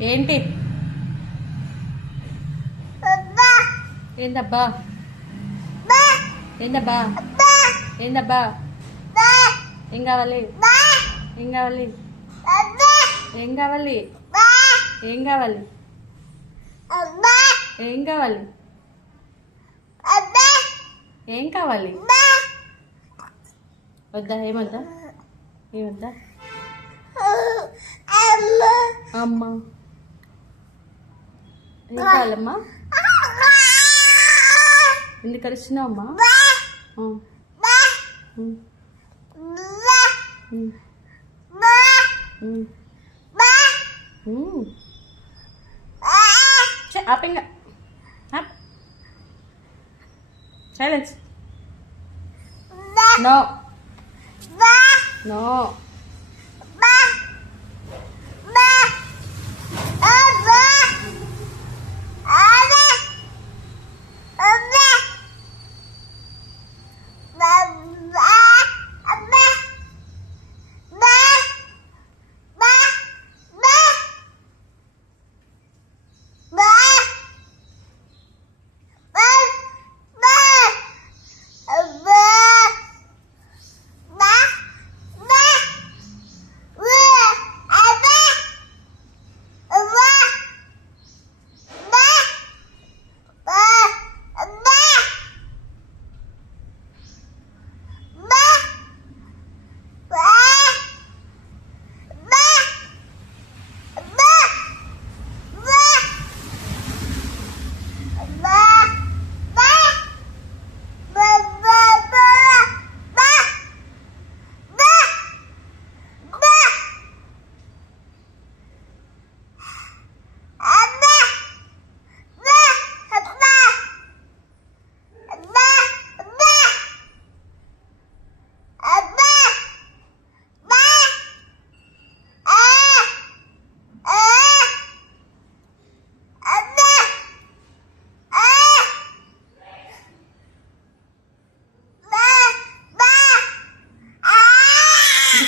ఏంటి ఏందబ్బా ఏందబ్బా ఏందబ్బా ఏం కావాలి ఏం కావాలి ఏం కావాలి ఏం కావాలి ఏం కావాలి ఏం కావాలి వద్దా ఏమొద్దా ఏమొద్దా అమ్మ ఏం కావాలమ్మా ఎందుకు అరుస్తున్నావు అమ్మా ఆపింగా సైలెన్స్ నో నో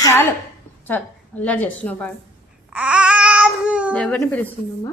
చాలు చాలు అల్లరి చేస్తున్నావు బాగా ఎవరిని పిలుస్తున్నామ్మా